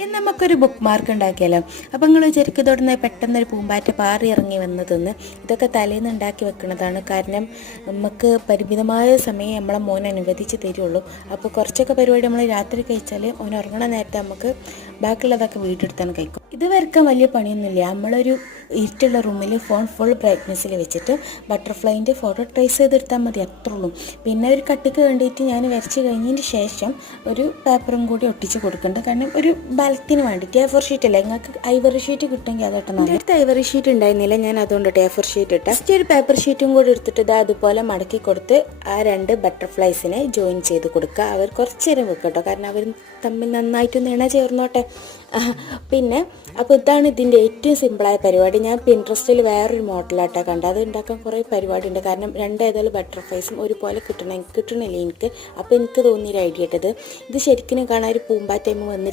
ഇനി നമുക്കൊരു book mark ഉണ്ടാക്കിയാലോ. അപ്പം നിങ്ങൾ വിചാരിക്കും തുടർന്ന് പെട്ടെന്നൊരു പൂമ്പാറ്റ പാറി ഇറങ്ങി വന്നതെന്ന്. ഇതൊക്കെ തലേന്ന് ഉണ്ടാക്കി വെക്കുന്നതാണ്. കാരണം നമുക്ക് പരിമിതമായ സമയം നമ്മളെ മോൻ അനുവദിച്ച് തരുള്ളൂ. അപ്പോൾ കുറച്ചൊക്കെ പരിപാടി നമ്മൾ രാത്രി കഴിച്ചാൽ ഓൻ ഉറങ്ങണ നേരത്തെ നമുക്ക് ബാക്കിയുള്ളതൊക്കെ വീടെടുത്താണ് കഴിക്കും. ഇത് വരയ്ക്കാൻ വലിയ പണിയൊന്നുമില്ല. നമ്മളൊരു ഇരുട്ടുള്ള റൂമിൽ ഫോൺ ഫുൾ ബ്രൈറ്റ്നെസ്സിൽ വെച്ചിട്ട് ബട്ടർഫ്ലൈൻ്റെ ഫോട്ടോ ട്രേസ് ചെയ്തെടുത്താൽ മതി, അത്രേ ഉള്ളൂ. പിന്നെ ഒരു കട്ടിക്ക് വേണ്ടിയിട്ട് ഞാൻ വരച്ച് കഴിഞ്ഞതിന് ശേഷം ഒരു പേപ്പറും കൂടി ഒട്ടിച്ച് കൊടുക്കുന്നുണ്ട്. കാരണം ഒരു ബലത്തിന് വേണ്ടിയിട്ട്. A4 ഷീറ്റ് അല്ലേ, നിങ്ങൾക്ക് ഐവറി ഷീറ്റ് കിട്ടുമെങ്കിൽ അതോട്ടെ. എൻ്റെ അടുത്ത് ഐവറി ഷീറ്റ് ഉണ്ടായിരുന്നില്ല, ഞാൻ അതുകൊണ്ട് A4 ഷീറ്റ് ഇട്ട. ജസ്റ്റ് ഒരു പേപ്പർ ഷീറ്റും കൂടി എടുത്തിട്ട് ഇത് അതുപോലെ മടക്കി കൊടുത്ത് ആ 2 ബട്ടർഫ്ലൈസിനെ ജോയിൻ ചെയ്ത് കൊടുക്കുക. അവർ കുറച്ച് നേരം വെക്കും കേട്ടോ, കാരണം അവർ തമ്മിൽ നന്നായിട്ടൊന്ന് ഇണ ചേർന്നോട്ടെ. പിന്നെ അപ്പോൾ ഇതാണ് ഇതിൻ്റെ ഏറ്റവും സിമ്പിളായ പരിപാടി. ഞാൻ പിൻട്രസ്റ്റിൽ വേറൊരു മോഡലാട്ടോ കണ്ടത്, അത് ഉണ്ടാക്കാൻ കുറേ പരിപാടി ഉണ്ട്. കാരണം 2 ഏതായാലും ബട്ടർഫ്ലൈസും ഒരുപോലെ കിട്ടണില്ല എനിക്ക്. അപ്പോൾ എനിക്ക് തോന്നിയൊരു ഐഡിയ ഇട്ടത്, ഇത് ശരിക്കും കാണാൻ ഒരു പൂമ്പാറ്റൈമ വന്നിരിക്കും